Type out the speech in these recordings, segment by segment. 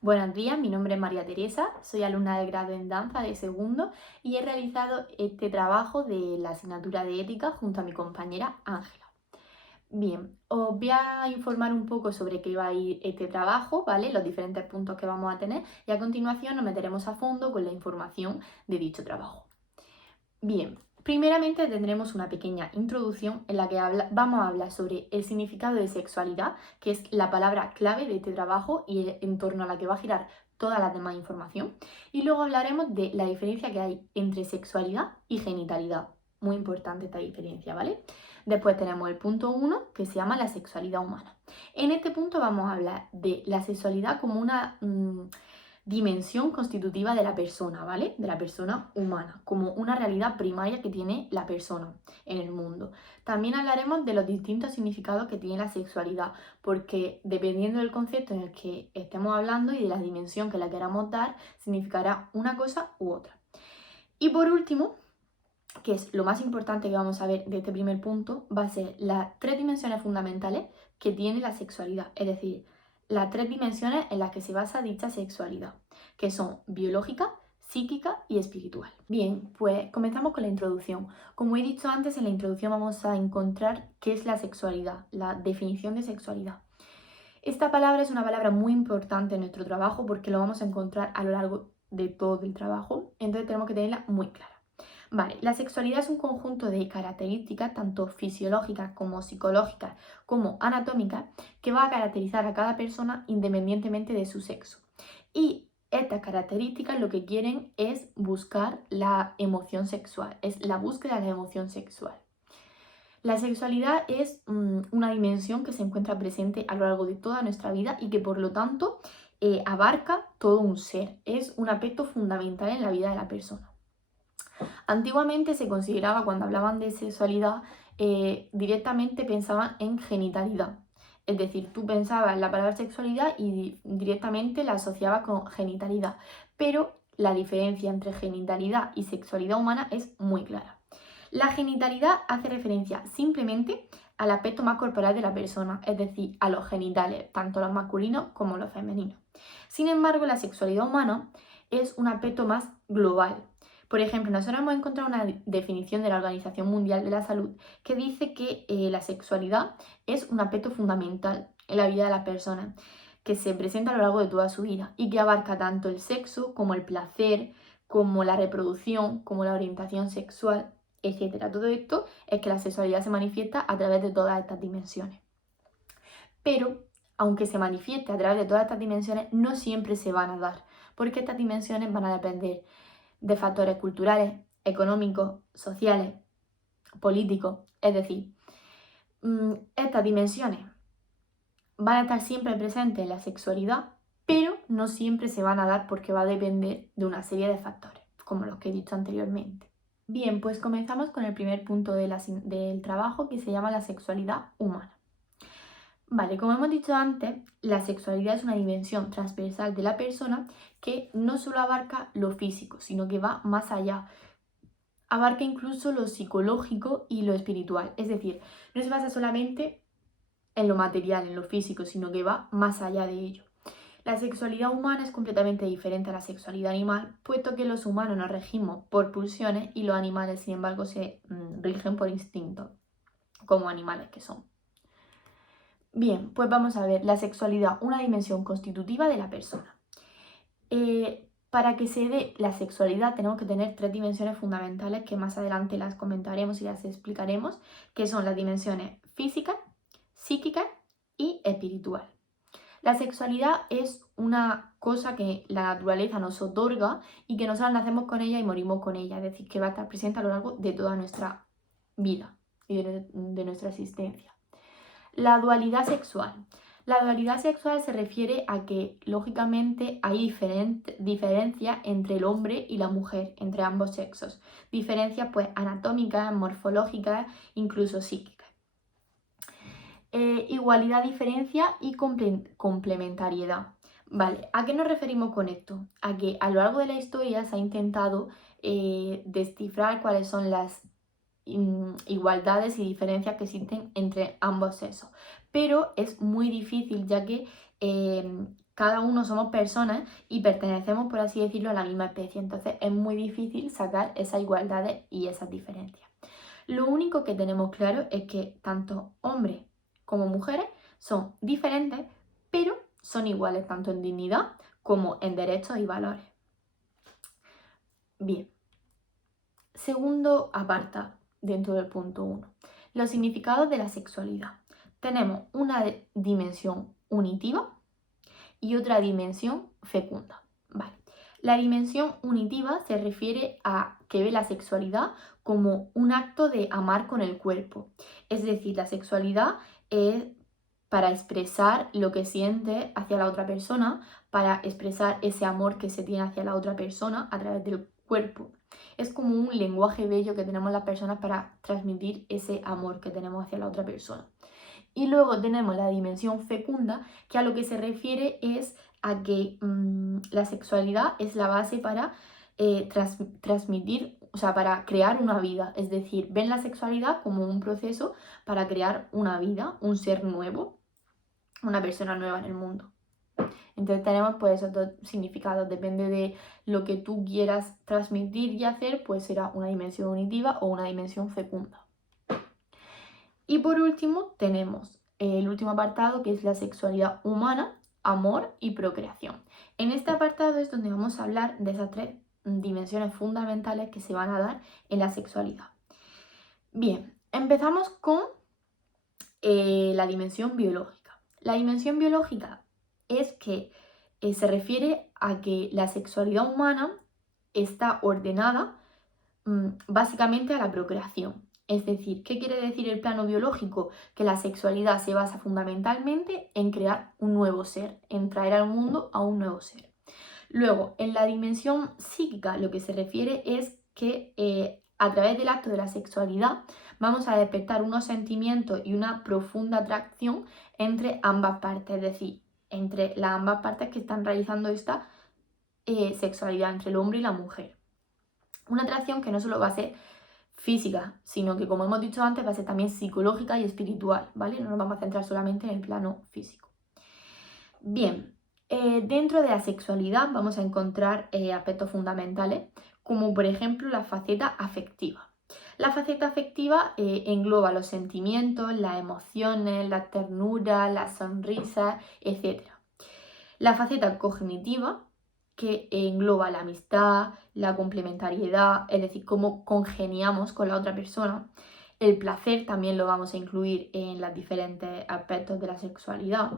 Buenos días, mi nombre es María Teresa, soy alumna de grado en danza de segundo y he realizado este trabajo de la asignatura de ética junto a mi compañera Ángela. Bien, os voy a informar un poco sobre qué va a ir este trabajo, ¿vale? Los diferentes puntos que vamos a tener y a continuación nos meteremos a fondo con la información de dicho trabajo. Bien, primeramente tendremos una pequeña introducción en la que vamos a hablar sobre el significado de sexualidad, que es la palabra clave de este trabajo y en torno a la que va a girar toda la demás información. Y luego hablaremos de la diferencia que hay entre sexualidad y genitalidad. Muy importante esta diferencia, ¿vale? Después tenemos el punto 1, que se llama la sexualidad humana. En este punto vamos a hablar de la sexualidad como una dimensión constitutiva de la persona, ¿vale? De la persona humana, como una realidad primaria que tiene la persona en el mundo. También hablaremos de los distintos significados que tiene la sexualidad, porque dependiendo del concepto en el que estemos hablando y de la dimensión que le queramos dar, significará una cosa u otra. Y por último, que es lo más importante que vamos a ver de este primer punto, va a ser las tres dimensiones fundamentales que tiene la sexualidad, es decir, las tres dimensiones en las que se basa dicha sexualidad, que son biológica, psíquica y espiritual. Bien, pues comenzamos con la introducción. Como he dicho antes, en la introducción vamos a encontrar qué es la sexualidad, la definición de sexualidad. Esta palabra es una palabra muy importante en nuestro trabajo porque lo vamos a encontrar a lo largo de todo el trabajo, entonces tenemos que tenerla muy clara. Vale, la sexualidad es un conjunto de características, tanto fisiológicas como psicológicas como anatómicas, que va a caracterizar a cada persona independientemente de su sexo. Y estas características lo que quieren es buscar la emoción sexual, es la búsqueda de la emoción sexual. La sexualidad es una dimensión que se encuentra presente a lo largo de toda nuestra vida y que por lo tanto abarca todo un ser, es un aspecto fundamental en la vida de la persona. Antiguamente se consideraba, cuando hablaban de sexualidad, directamente pensaban en genitalidad. Es decir, tú pensabas en la palabra sexualidad y directamente la asociabas con genitalidad. Pero la diferencia entre genitalidad y sexualidad humana es muy clara. La genitalidad hace referencia simplemente al aspecto más corporal de la persona, es decir, a los genitales, tanto los masculinos como los femeninos. Sin embargo, la sexualidad humana es un aspecto más global. Por ejemplo, nosotros hemos encontrado una definición de la Organización Mundial de la Salud que dice que la sexualidad es un aspecto fundamental en la vida de las personas, que se presenta a lo largo de toda su vida y que abarca tanto el sexo como el placer, como la reproducción, como la orientación sexual, etc. Todo esto es que la sexualidad se manifiesta a través de todas estas dimensiones. Pero, aunque se manifieste a través de todas estas dimensiones, no siempre se van a dar, porque estas dimensiones van a depender de factores culturales, económicos, sociales, políticos. Es decir, estas dimensiones van a estar siempre presentes en la sexualidad, pero no siempre se van a dar porque va a depender de una serie de factores, como los que he dicho anteriormente. Bien, pues comenzamos con el primer punto del trabajo, que se llama la sexualidad humana. Vale, como hemos dicho antes, la sexualidad es una dimensión transversal de la persona que no solo abarca lo físico, sino que va más allá. Abarca incluso lo psicológico y lo espiritual. Es decir, no se basa solamente en lo material, en lo físico, sino que va más allá de ello. La sexualidad humana es completamente diferente a la sexualidad animal, puesto que los humanos nos regimos por pulsiones y los animales, sin embargo, se rigen por instinto, como animales que son. Bien, pues vamos a ver la sexualidad, una dimensión constitutiva de la persona. Para que se dé la sexualidad tenemos que tener tres dimensiones fundamentales que más adelante las comentaremos y las explicaremos, que son las dimensiones física, psíquica y espiritual. La sexualidad es una cosa que la naturaleza nos otorga y que nosotros nacemos con ella y morimos con ella, es decir, que va a estar presente a lo largo de toda nuestra vida y de nuestra existencia. La dualidad sexual. La dualidad sexual se refiere a que, lógicamente, hay diferencias entre el hombre y la mujer, entre ambos sexos. Diferencias, pues, anatómicas, morfológicas, incluso psíquicas. Igualdad, diferencia y complementariedad. Vale, ¿a qué nos referimos con esto? A que a lo largo de la historia se ha intentado descifrar cuáles son las igualdades y diferencias que existen entre ambos sexos. Pero es muy difícil ya que cada uno somos personas y pertenecemos, por así decirlo, a la misma especie. Entonces es muy difícil sacar esas igualdades y esas diferencias. Lo único que tenemos claro es que tanto hombres como mujeres son diferentes, pero son iguales tanto en dignidad como en derechos y valores. Bien, segundo apartado dentro del punto 1. Los significados de la sexualidad. Tenemos una dimensión unitiva y otra dimensión fecunda. Vale. La dimensión unitiva se refiere a que ve la sexualidad como un acto de amar con el cuerpo. Es decir, la sexualidad es para expresar lo que siente hacia la otra persona, para expresar ese amor que se tiene hacia la otra persona a través del cuerpo. Es como un lenguaje bello que tenemos las personas para transmitir ese amor que tenemos hacia la otra persona. Y luego tenemos la dimensión fecunda, que a lo que se refiere es a que la sexualidad es la base para transmitir, o sea, para crear una vida. Es decir, ven la sexualidad como un proceso para crear una vida, un ser nuevo, una persona nueva en el mundo. Entonces tenemos pues esos dos significados, depende de lo que tú quieras transmitir y hacer, pues será una dimensión unitiva o una dimensión fecunda. Y por último tenemos el último apartado, que es la sexualidad humana, amor y procreación. En este apartado es donde vamos a hablar de esas tres dimensiones fundamentales que se van a dar en la sexualidad. Bien, empezamos con la dimensión biológica. La dimensión biológica es que se refiere a que la sexualidad humana está ordenada básicamente a la procreación. Es decir, ¿qué quiere decir el plano biológico? Que la sexualidad se basa fundamentalmente en crear un nuevo ser, en traer al mundo a un nuevo ser. Luego, en la dimensión psíquica, lo que se refiere es que a través del acto de la sexualidad vamos a despertar unos sentimientos y una profunda atracción entre ambas partes, es decir, entre las ambas partes que están realizando esta sexualidad, entre el hombre y la mujer. Una atracción que no solo va a ser física, sino que, como hemos dicho antes, va a ser también psicológica y espiritual, ¿vale? No nos vamos a centrar solamente en el plano físico. Bien, dentro de la sexualidad vamos a encontrar aspectos fundamentales, como por ejemplo la faceta afectiva. La faceta afectiva engloba los sentimientos, las emociones, la ternura, las sonrisas, etc. La faceta cognitiva, que engloba la amistad, la complementariedad, es decir, cómo congeniamos con la otra persona. El placer también lo vamos a incluir en los diferentes aspectos de la sexualidad.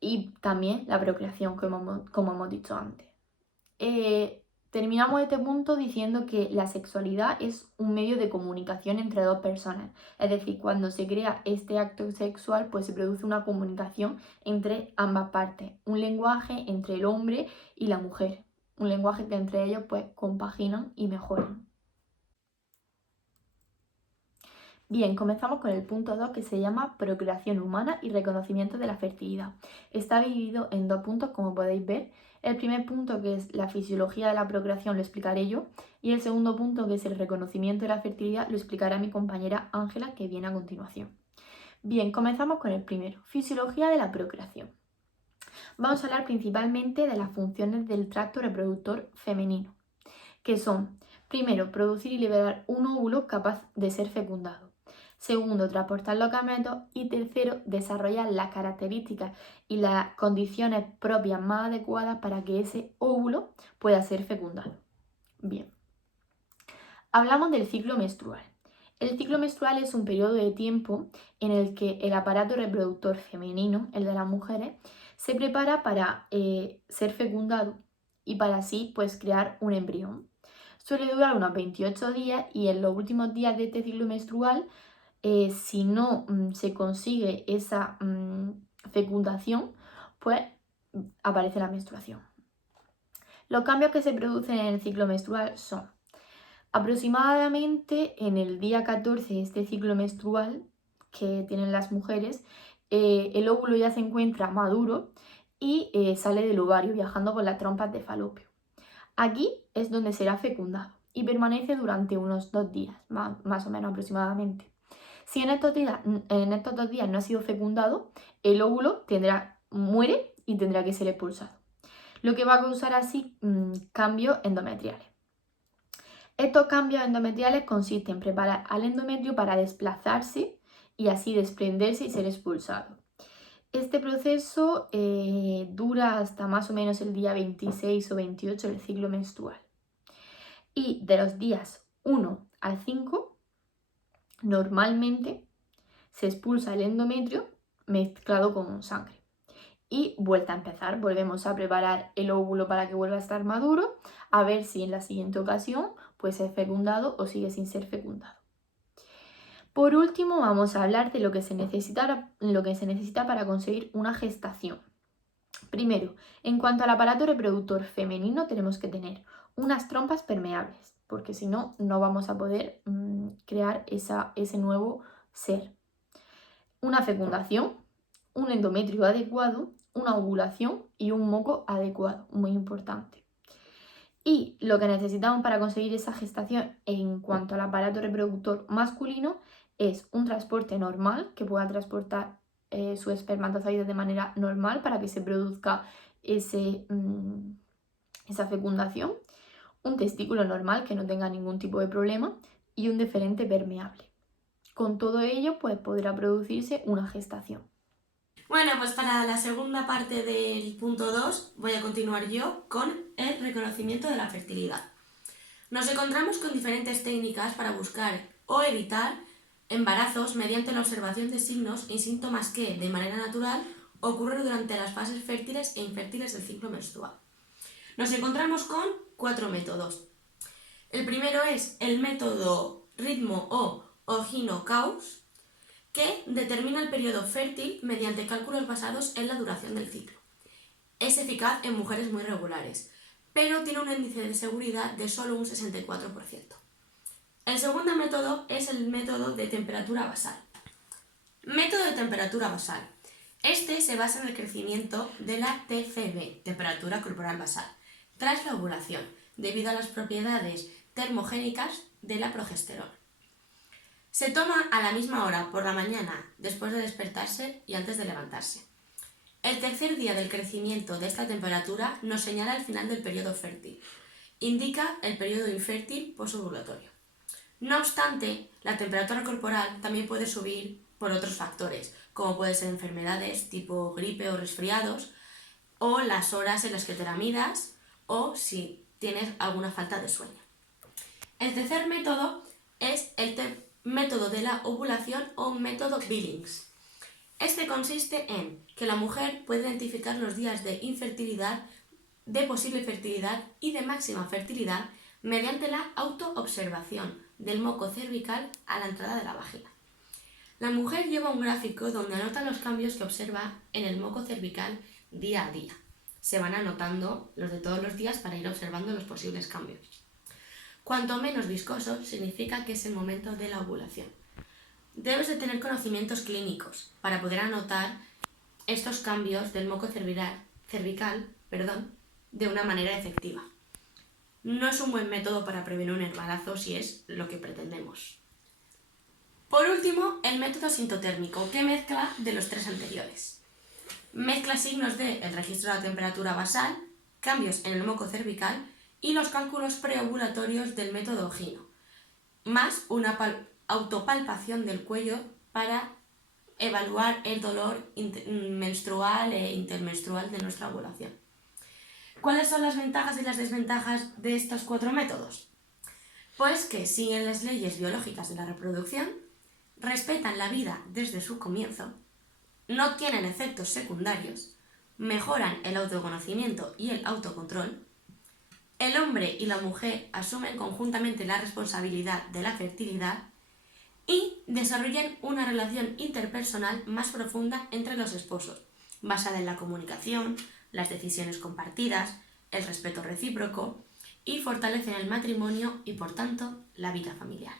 Y también la procreación, como hemos dicho antes. Terminamos este punto diciendo que la sexualidad es un medio de comunicación entre dos personas. Es decir, cuando se crea este acto sexual, pues se produce una comunicación entre ambas partes. Un lenguaje entre el hombre y la mujer. Un lenguaje que entre ellos pues compaginan y mejoran. Bien, comenzamos con el punto 2, que se llama procreación humana y reconocimiento de la fertilidad. Está dividido en dos puntos, como podéis ver. El primer punto, que es la fisiología de la procreación, lo explicaré yo. Y el segundo punto, que es el reconocimiento de la fertilidad, lo explicará mi compañera Ángela, que viene a continuación. Bien, comenzamos con el primero, fisiología de la procreación. Vamos a hablar principalmente de las funciones del tracto reproductor femenino, que son, primero, producir y liberar un óvulo capaz de ser fecundado. Segundo, transportar los gametos. Y tercero, desarrollar las características y las condiciones propias más adecuadas para que ese óvulo pueda ser fecundado. Bien, hablamos del ciclo menstrual. El ciclo menstrual es un periodo de tiempo en el que el aparato reproductor femenino, el de las mujeres, se prepara para ser fecundado y para así pues crear un embrión. Suele durar unos 28 días y en los últimos días de este ciclo menstrual, si no se consigue esa fecundación, pues aparece la menstruación. Los cambios que se producen en el ciclo menstrual son aproximadamente en el día 14 de este ciclo menstrual que tienen las mujeres, el óvulo ya se encuentra maduro y sale del ovario viajando por las trompas de falopio. Aquí es donde será fecundado y permanece durante unos 2 días, más o menos aproximadamente. Si en estos 2 días no ha sido fecundado, el óvulo muere y tendrá que ser expulsado, lo que va a causar así cambios endometriales. Estos cambios endometriales consisten en preparar al endometrio para desplazarse y así desprenderse y ser expulsado. Este proceso dura hasta más o menos el día 26 o 28 del ciclo menstrual. Y de los días 1 al 5, normalmente se expulsa el endometrio mezclado con sangre. Y vuelta a empezar, volvemos a preparar el óvulo para que vuelva a estar maduro, a ver si en la siguiente ocasión pues es fecundado o sigue sin ser fecundado. Por último, vamos a hablar de lo que se necesita para conseguir una gestación. Primero, en cuanto al aparato reproductor femenino, tenemos que tener unas trompas permeables, porque si no, no vamos a poder crear ese nuevo ser. Una fecundación, un endometrio adecuado, una ovulación y un moco adecuado, muy importante. Y lo que necesitamos para conseguir esa gestación en cuanto al aparato reproductor masculino es un transporte normal, que pueda transportar su espermatozoide de manera normal para que se produzca esa fecundación, un testículo normal que no tenga ningún tipo de problema y un deferente permeable. Con todo ello, pues podrá producirse una gestación. Bueno, pues para la segunda parte del punto 2 voy a continuar yo con el reconocimiento de la fertilidad. Nos encontramos con diferentes técnicas para buscar o evitar embarazos mediante la observación de signos y síntomas que, de manera natural, ocurren durante las fases fértiles e infértiles del ciclo menstrual. Nos encontramos con 4 métodos. El primero es el método ritmo o Ogino-Caus, que determina el periodo fértil mediante cálculos basados en la duración del ciclo. Es eficaz en mujeres muy regulares, pero tiene un índice de seguridad de solo un 64%. El segundo método es el método de temperatura basal. Método de temperatura basal. Este se basa en el crecimiento de la TCB, temperatura corporal basal, tras la ovulación, debido a las propiedades termogénicas de la progesterona. Se toma a la misma hora, por la mañana, después de despertarse y antes de levantarse. El tercer día del crecimiento de esta temperatura nos señala el final del periodo fértil. Indica el periodo infértil posovulatorio. No obstante, la temperatura corporal también puede subir por otros factores, como pueden ser enfermedades tipo gripe o resfriados, o las horas en las que te la midas, o si tienes alguna falta de sueño. El tercer método es el método de la ovulación o método Billings. Este consiste en que la mujer puede identificar los días de infertilidad, de posible fertilidad y de máxima fertilidad mediante la autoobservación del moco cervical a la entrada de la vagina. La mujer lleva un gráfico donde anota los cambios que observa en el moco cervical día a día. Se van anotando los de todos los días para ir observando los posibles cambios. Cuanto menos viscoso, significa que es el momento de la ovulación. Debes de tener conocimientos clínicos para poder anotar estos cambios del moco cervical de una manera efectiva. No es un buen método para prevenir un embarazo si es lo que pretendemos. Por último, el método sintotérmico, que mezcla de los tres anteriores. Mezcla signos del registro de la temperatura basal, cambios en el moco cervical y los cálculos preovulatorios del método Ogino, más una autopalpación del cuello para evaluar el dolor menstrual e intermenstrual de nuestra ovulación. ¿Cuáles son las ventajas y las desventajas de estos 4 métodos? Pues que siguen las leyes biológicas de la reproducción, respetan la vida desde su comienzo, no tienen efectos secundarios, mejoran el autoconocimiento y el autocontrol. El hombre y la mujer asumen conjuntamente la responsabilidad de la fertilidad y desarrollan una relación interpersonal más profunda entre los esposos, basada en la comunicación, las decisiones compartidas, el respeto recíproco y fortalecen el matrimonio y, por tanto, la vida familiar.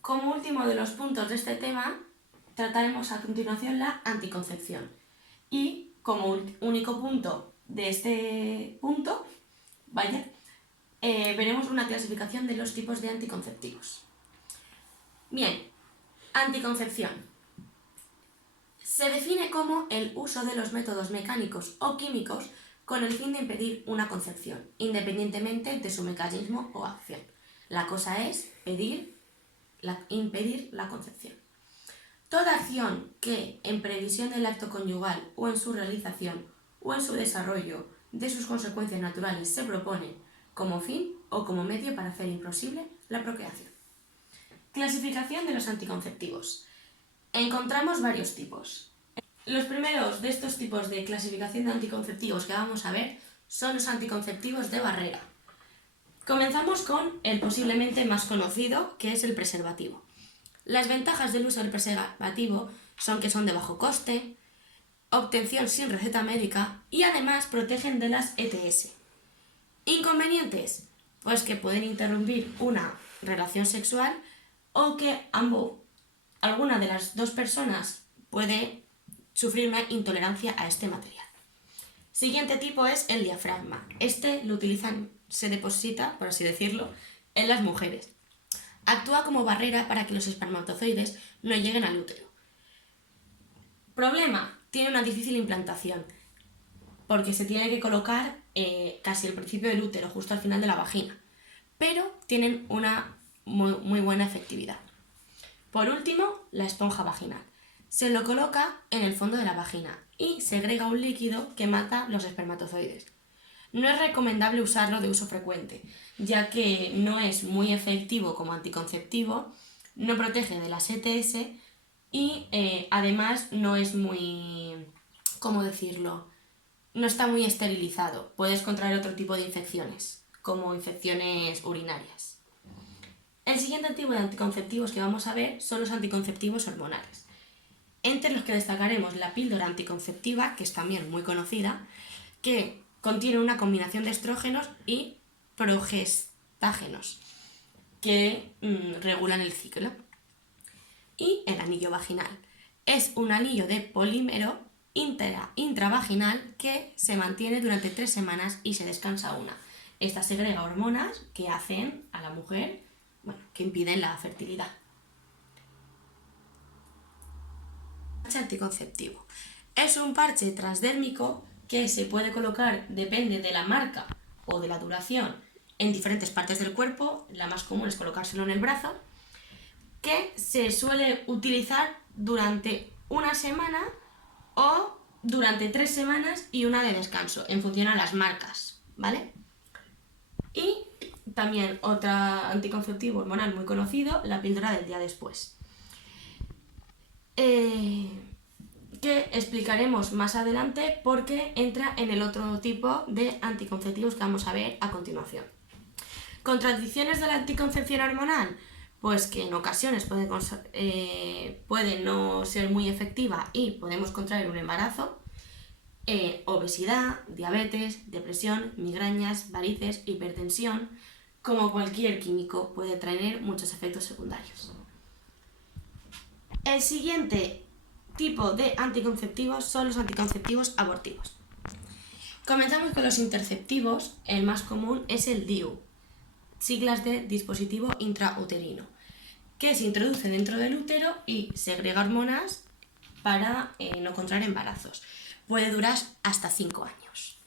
Como último de los puntos de este tema, trataremos a continuación la anticoncepción. Y como único punto de este punto, veremos una clasificación de los tipos de anticonceptivos. Bien, anticoncepción. Se define como el uso de los métodos mecánicos o químicos con el fin de impedir una concepción, independientemente de su mecanismo o acción. La cosa es impedir la concepción. Toda acción que, en previsión del acto conyugal o en su realización o en su desarrollo de sus consecuencias naturales se propone como fin o como medio para hacer imposible la procreación. Clasificación de los anticonceptivos. Encontramos varios tipos. Los primeros de estos tipos de clasificación de anticonceptivos que vamos a ver son los anticonceptivos de barrera. Comenzamos con el posiblemente más conocido, que es el preservativo. Las ventajas del uso del preservativo son que son de bajo coste, obtención sin receta médica y además protegen de las ETS. Inconvenientes, pues que pueden interrumpir una relación sexual o que alguna de las dos personas puede sufrir una intolerancia a este material. Siguiente tipo es el diafragma. Este lo utilizan, se deposita, por así decirlo, en las mujeres. Actúa como barrera para que los espermatozoides no lleguen al útero. Problema, tiene una difícil implantación, porque se tiene que colocar casi al principio del útero, justo al final de la vagina, pero tienen una muy buena efectividad. Por último, la esponja vaginal. Se lo coloca en el fondo de la vagina y segrega un líquido que mata los espermatozoides. No es recomendable usarlo de uso frecuente, ya que no es muy efectivo como anticonceptivo, no protege de las ETS y además no es muy, ¿cómo decirlo? No está muy esterilizado. Puedes contraer otro tipo de infecciones, como infecciones urinarias. El siguiente tipo de anticonceptivos que vamos a ver son los anticonceptivos hormonales, entre los que destacaremos la píldora anticonceptiva, que es también muy conocida, que contiene una combinación de estrógenos y progestágenos, que regulan el ciclo. Y el anillo vaginal. Es un anillo de polímero intravaginal que se mantiene durante 3 semanas y se descansa una. Esta segrega hormonas que hacen a la mujer, que impiden la fertilidad. Parche anticonceptivo. Es un parche transdérmico que se puede colocar, depende de la marca o de la duración, en diferentes partes del cuerpo. La más común es colocárselo en el brazo, que se suele utilizar durante una semana o durante 3 semanas y una de descanso, en función a las marcas, ¿vale? Y también otro anticonceptivo hormonal muy conocido, la píldora del día después, que explicaremos más adelante porque entra en el otro tipo de anticonceptivos que vamos a ver a continuación. Contradicciones de la anticoncepción hormonal, pues que en ocasiones puede no ser muy efectiva y podemos contraer un embarazo, obesidad, diabetes, depresión, migrañas, varices, hipertensión. Como cualquier químico puede traer muchos efectos secundarios. El siguiente tipo de anticonceptivos son los anticonceptivos abortivos. Comenzamos con los interceptivos. El más común es el DIU, siglas de dispositivo intrauterino, que se introduce dentro del útero y segrega hormonas para no contraer embarazos. Puede durar hasta 5 años.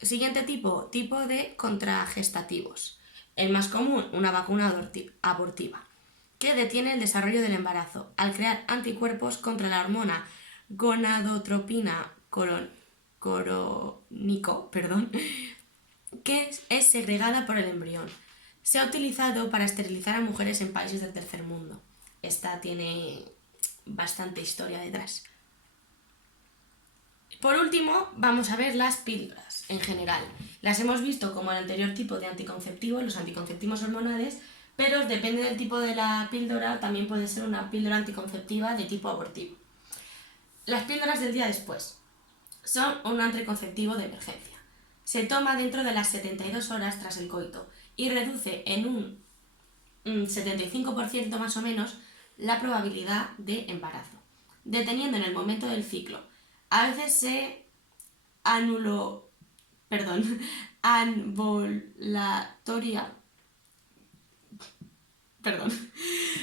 Siguiente tipo de contragestativos. El más común, una vacuna abortiva, que detiene el desarrollo del embarazo al crear anticuerpos contra la hormona gonadotropina corónico, que es segregada por el embrión. Se ha utilizado para esterilizar a mujeres en países del tercer mundo. Esta tiene bastante historia detrás. Por último, vamos a ver las píldoras en general. Las hemos visto como el anterior tipo de anticonceptivo, los anticonceptivos hormonales, pero depende del tipo de la píldora, también puede ser una píldora anticonceptiva de tipo abortivo. Las píldoras del día después son un anticonceptivo de emergencia. Se toma dentro de las 72 horas tras el coito y reduce en un 75% más o menos la probabilidad de embarazo, deteniendo en el momento del ciclo. A veces se ambulatoria.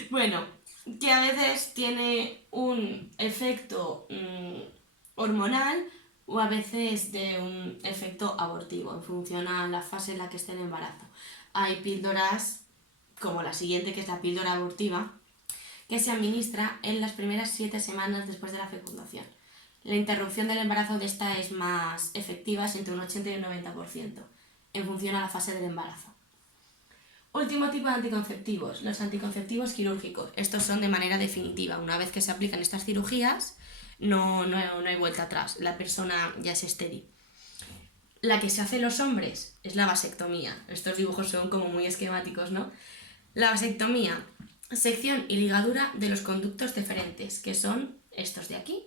Bueno, que a veces tiene un efecto hormonal o a veces de un efecto abortivo, en función a la fase en la que esté el embarazo. Hay píldoras, como la siguiente, que es la píldora abortiva, que se administra en las primeras 7 semanas después de la fecundación. La interrupción del embarazo de esta es más efectiva, es entre un 80 y un 90%, en función a la fase del embarazo. Último tipo de anticonceptivos, los anticonceptivos quirúrgicos. Estos son de manera definitiva. Una vez que se aplican estas cirugías, no hay vuelta atrás. La persona ya es estéril. La que se hace en los hombres es la vasectomía. Estos dibujos son como muy esquemáticos, ¿no? La vasectomía, sección y ligadura de los conductos deferentes, que son estos de aquí.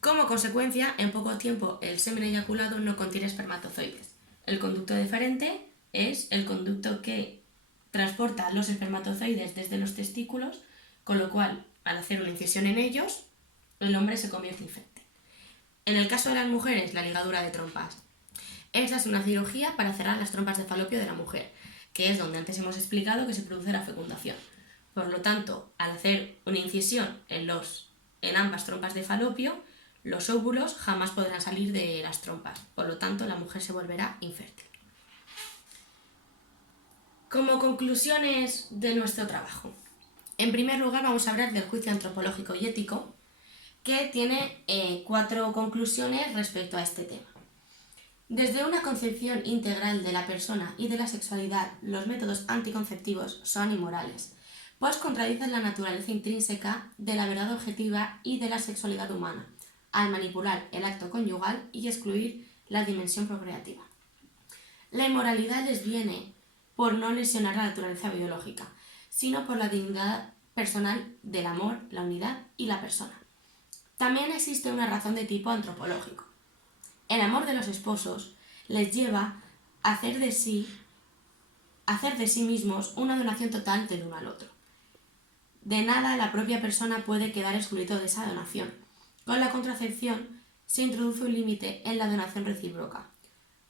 Como consecuencia, en poco tiempo el semen eyaculado no contiene espermatozoides. El conducto deferente es el conducto que transporta los espermatozoides desde los testículos, con lo cual, al hacer una incisión en ellos, el hombre se convierte infértil. En el caso de las mujeres, la ligadura de trompas. Esta es una cirugía para cerrar las trompas de falopio de la mujer, que es donde antes hemos explicado que se produce la fecundación. Por lo tanto, al hacer una incisión en ambas trompas de falopio, los óvulos jamás podrán salir de las trompas. Por lo tanto, la mujer se volverá infértil. Como conclusiones de nuestro trabajo. En primer lugar, vamos a hablar del juicio antropológico y ético, que tiene 4 conclusiones respecto a este tema. Desde una concepción integral de la persona y de la sexualidad, los métodos anticonceptivos son inmorales, pues contradicen la naturaleza intrínseca de la verdad objetiva y de la sexualidad humana, al manipular el acto conyugal y excluir la dimensión procreativa. La inmoralidad les viene por no lesionar la naturaleza biológica, sino por la dignidad personal del amor, la unidad y la persona. También existe una razón de tipo antropológico. El amor de los esposos les lleva a hacer de sí mismos una donación total del uno al otro. De nada la propia persona puede quedar excluido de esa donación. Con la contracepción se introduce un límite en la donación recíproca.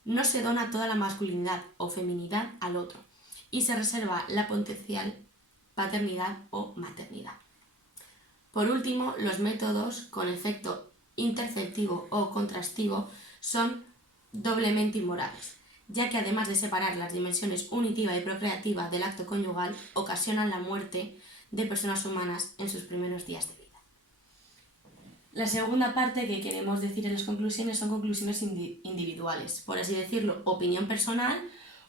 No se dona toda la masculinidad o feminidad al otro y se reserva la potencial paternidad o maternidad. Por último, los métodos con efecto interceptivo o contrastivo son doblemente inmorales, ya que además de separar las dimensiones unitiva y procreativa del acto conyugal, ocasionan la muerte de personas humanas en sus primeros días de vida. La segunda parte que queremos decir en las conclusiones son conclusiones individuales, por así decirlo, opinión personal,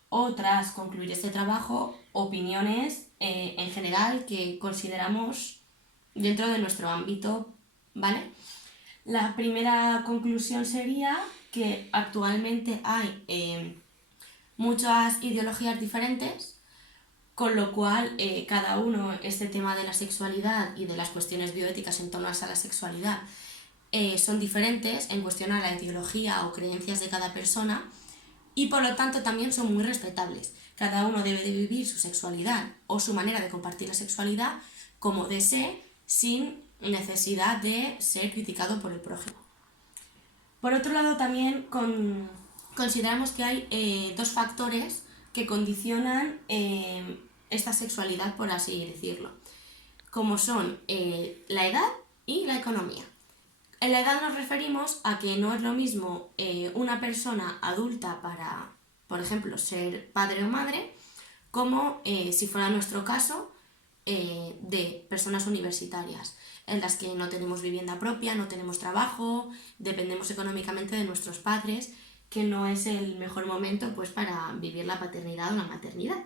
o tras concluir este trabajo, opiniones en general que consideramos dentro de nuestro ámbito, ¿vale? La primera conclusión sería que actualmente hay muchas ideologías diferentes, con lo cual cada uno este tema de la sexualidad y de las cuestiones bioéticas en torno a la sexualidad son diferentes en cuestión a la ideología o creencias de cada persona y por lo tanto también son muy respetables. Cada uno debe de vivir su sexualidad o su manera de compartir la sexualidad como desee, sin necesidad de ser criticado por el prójimo. Por otro lado, también consideramos que hay 2 factores que condicionan esta sexualidad, por así decirlo, como son la edad y la economía. En la edad nos referimos a que no es lo mismo una persona adulta para, por ejemplo, ser padre o madre, como si fuera nuestro caso, de personas universitarias, en las que no tenemos vivienda propia, no tenemos trabajo, dependemos económicamente de nuestros padres, que no es el mejor momento pues, para vivir la paternidad o la maternidad.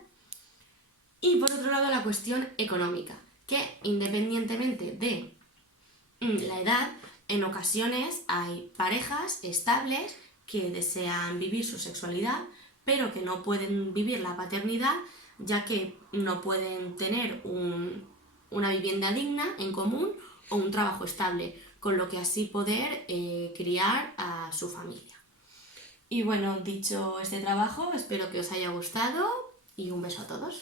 Y por otro lado, la cuestión económica, que independientemente de la edad, en ocasiones hay parejas estables que desean vivir su sexualidad, pero que no pueden vivir la paternidad, ya que no pueden tener una vivienda digna en común o un trabajo estable, con lo que así poder criar a su familia. Y bueno, dicho este trabajo, espero que os haya gustado y un beso a todos.